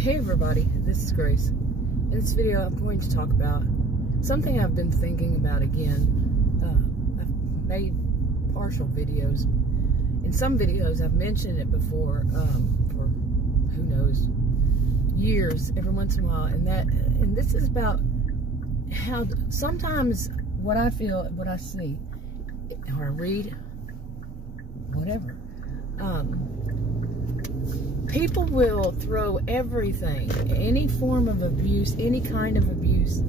Hey everybody, this is Grace. In this video I'm going to talk about something I've been thinking about again. I've made partial videos. In some videos I've mentioned it before for who knows, years, every once in a while, and this is about how sometimes what I feel, what I see, or I read, whatever, people will throw everything, any form of abuse, any kind of abuse,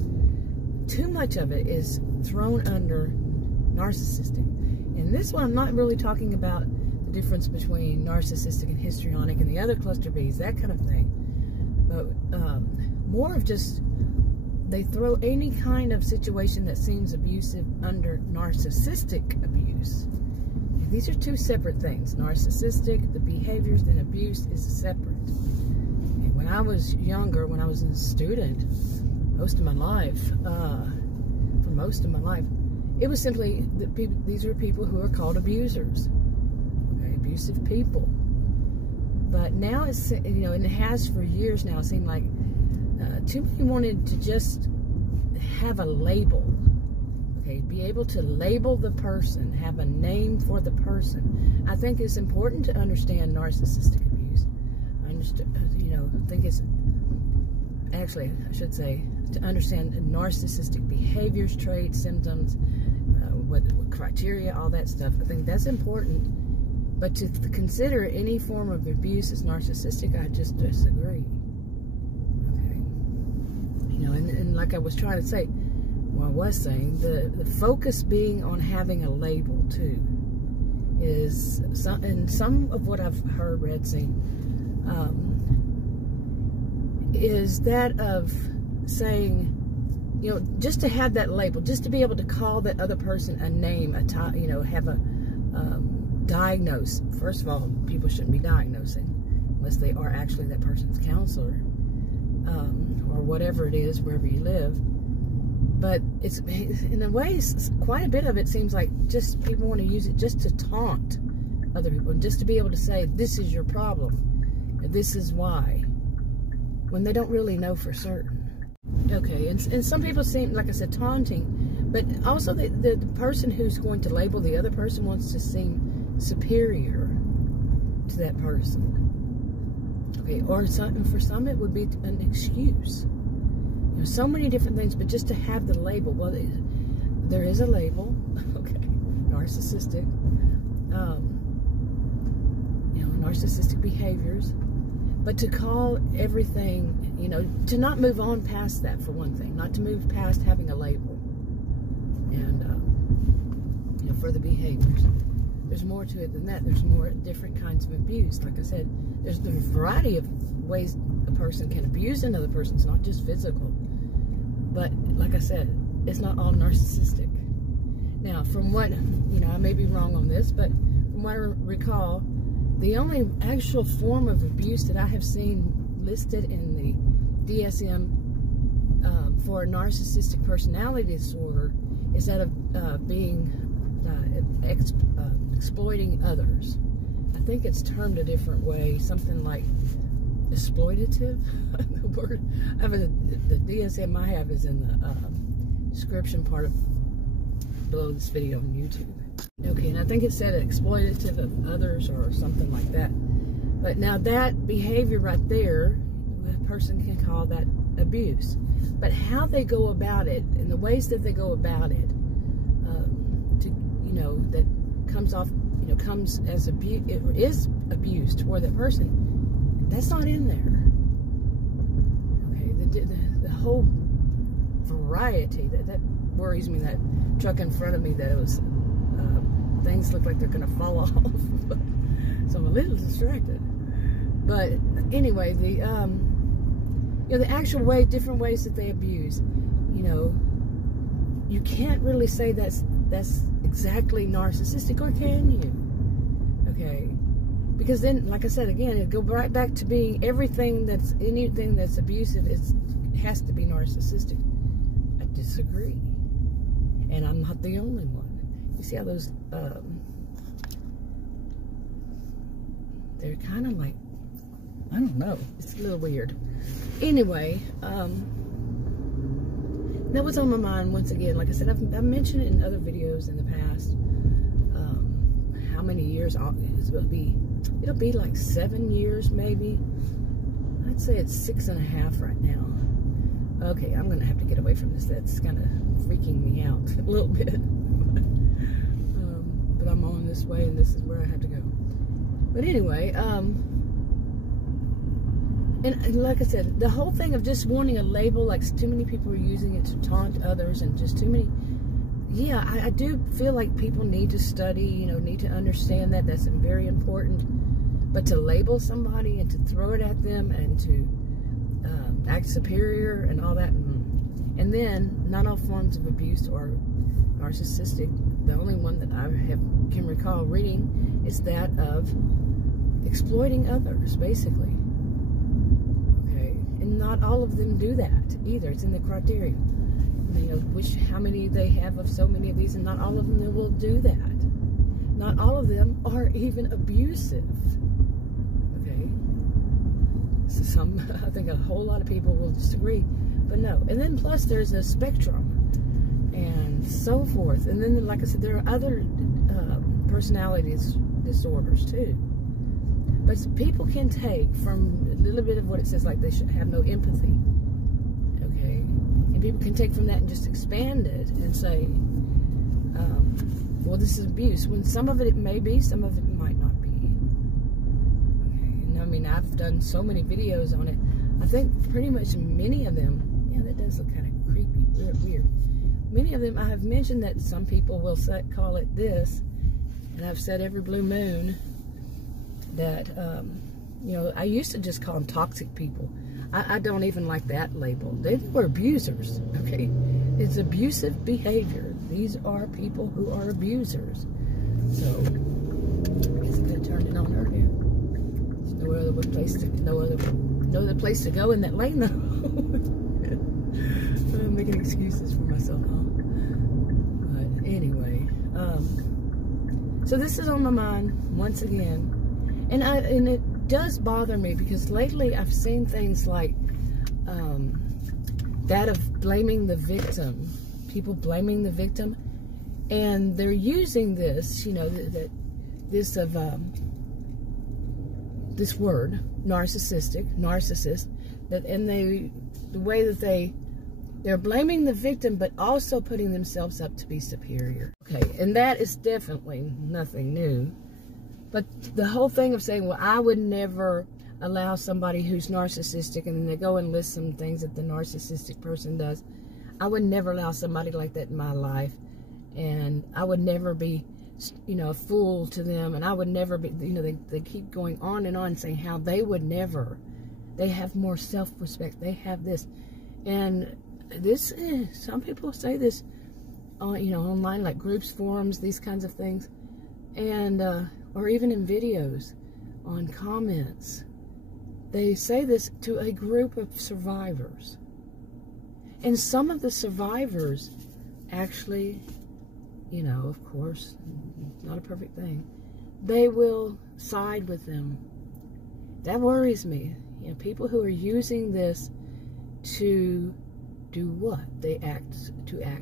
too much of it is thrown under narcissistic. And this one, I'm not really talking about the difference between narcissistic and histrionic and the other cluster Bs, that kind of thing. But more of just, they throw any kind of situation that seems abusive under narcissistic abuse. These are two separate things. Narcissistic, the behaviors, and abuse is separate. And when I was younger, when I was a student, most of my life, it was simply that these are people who are called abusers, okay, abusive people. But now it's, you know, and it has for years now, it seemed like too many wanted to just have a label. Okay, be able to label the person, have a name for the person. I think it's important to understand narcissistic abuse. I think it's, actually, I should say, to understand narcissistic behaviors, traits, symptoms, what criteria, all that stuff. I think that's important. But to consider any form of abuse as narcissistic, I just disagree. Okay, you know, and like I was trying to say. Well, I was saying, the focus being on having a label, too, is, and some of what I've heard, read, seen, is that of saying, you know, just to have that label, just to be able to call that other person a name, you know, have a diagnose. First of all, people shouldn't be diagnosing unless they are actually that person's counselor, or whatever it is, wherever you live. But it's, in a way, quite a bit of it seems like just people want to use it just to taunt other people, and just to be able to say, this is your problem, and this is why, when they don't really know for certain. Okay, and some people seem, like I said, taunting, but also the person who's going to label the other person wants to seem superior to that person. Okay, or for some it would be an excuse. You know, so many different things, but just to have the label. Well, there is a label, okay, narcissistic, you know, narcissistic behaviors, but to call everything, you know, to not move on past that, for one thing, not to move past having a label, and, you know, for the behaviors. There's more to it than that. There's more different kinds of abuse. Like I said, there's a variety of ways a person can abuse another person. It's not just physical. But, like I said, it's not all narcissistic. Now, from what, you know, I may be wrong on this, but from what I recall, the only actual form of abuse that I have seen listed in the DSM for a narcissistic personality disorder is that of being exploiting others. I think it's termed a different way, something like exploitative. The word, the DSM I have is in the description part of below this video on YouTube. Okay, and I think it said exploitative of others or something like that. But now that behavior right there, a person can call that abuse. But how they go about it, and the ways that they go about it, to, you know, that comes off, you know, comes as abuse, it is abuse toward that person. That's not in there. Okay, the whole variety, that worries me. That truck in front of me, that it was, things look like they're going to fall off. So I'm a little distracted. But anyway, you know, the actual way, different ways that they abuse, you know, you can't really say that's exactly narcissistic, or can you? Okay. Because then, like I said, again, it go right back to being anything that's abusive, it has to be narcissistic. I disagree. And I'm not the only one. You see how those, they're kind of like I don't know. It's a little weird. Anyway, that was on my mind once again. Like I said, I've mentioned it in other videos in the past. How many years it'll be? It'll be like 7 years, maybe. I'd say it's 6.5 right now. Okay, I'm gonna have to get away from this. That's kind of freaking me out a little bit. But I'm on this way, and this is where I have to go. But anyway, and like I said, the whole thing of just wanting a label, like too many people are using it to taunt others, and just too many. Yeah, I do feel like people need to study, you know, need to understand that. That's very important. But to label somebody and to throw it at them and to act superior and all that, and then not all forms of abuse are narcissistic. The only one that I can recall reading is that of exploiting others, basically. Okay, and not all of them do that either. It's in the criteria. You know, how many they have of so many of these, and not all of them will do that. Not all of them are even abusive. Okay, so I think a whole lot of people will disagree, but no. And then plus there's a spectrum and so forth. And then, like I said, there are other personality disorders too. But people can take from a little bit of what it says, like they should have no empathy. Okay, and people can take from that and just expand it and say, well, this is abuse. When some of it may be, some of it might not be. Okay, and I mean, I've done so many videos on it. I think pretty much many of them, yeah, that does look kind of creepy, weird. Many of them, I have mentioned that some people will call it this, and I've said every blue moon that, you know, I used to just call them toxic people. I don't even like that label. They were abusers, okay? It's abusive behavior. These are people who are abusers. So, I guess I could have turned it on earlier. There's no other place to go in that lane, though. I'm making excuses for myself, huh? But anyway, so this is on my mind once again, and it does bother me because lately I've seen things like that of blaming the victim, people blaming the victim, and they're using this, you know, this word, narcissist, that, and the way that they're blaming the victim, but also putting themselves up to be superior. Okay, and that is definitely nothing new. But the whole thing of saying, well, I would never allow somebody who's narcissistic, and then they go and list some things that the narcissistic person does. I would never allow somebody like that in my life. And I would never be, you know, a fool to them. And I would never be, you know, they keep going on and on saying how they would never. They have more self-respect. They have this. And this, some people say this, you know, online, like groups, forums, these kinds of things. And, or even in videos, on comments. They say this to a group of survivors. And some of the survivors actually, you know, of course, not a perfect thing, they will side with them. That worries me. You know, people who are using this to do what? They act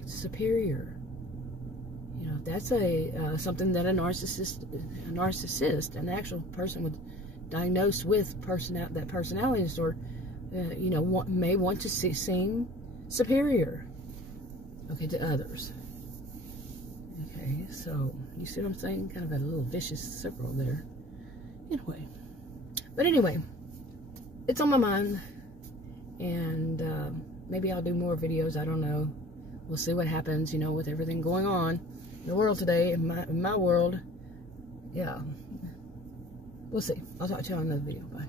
superior. You know, that's something that a narcissist, an actual person with diagnosed with that personality disorder, you know, may want to seem superior, okay, to others. Okay, so you see what I'm saying? Kind of a little vicious circle there. Anyway, it's on my mind, and maybe I'll do more videos. I don't know. We'll see what happens. You know, with everything going on in the world today, in my world, yeah. We'll see. I'll talk to you on another video. Bye.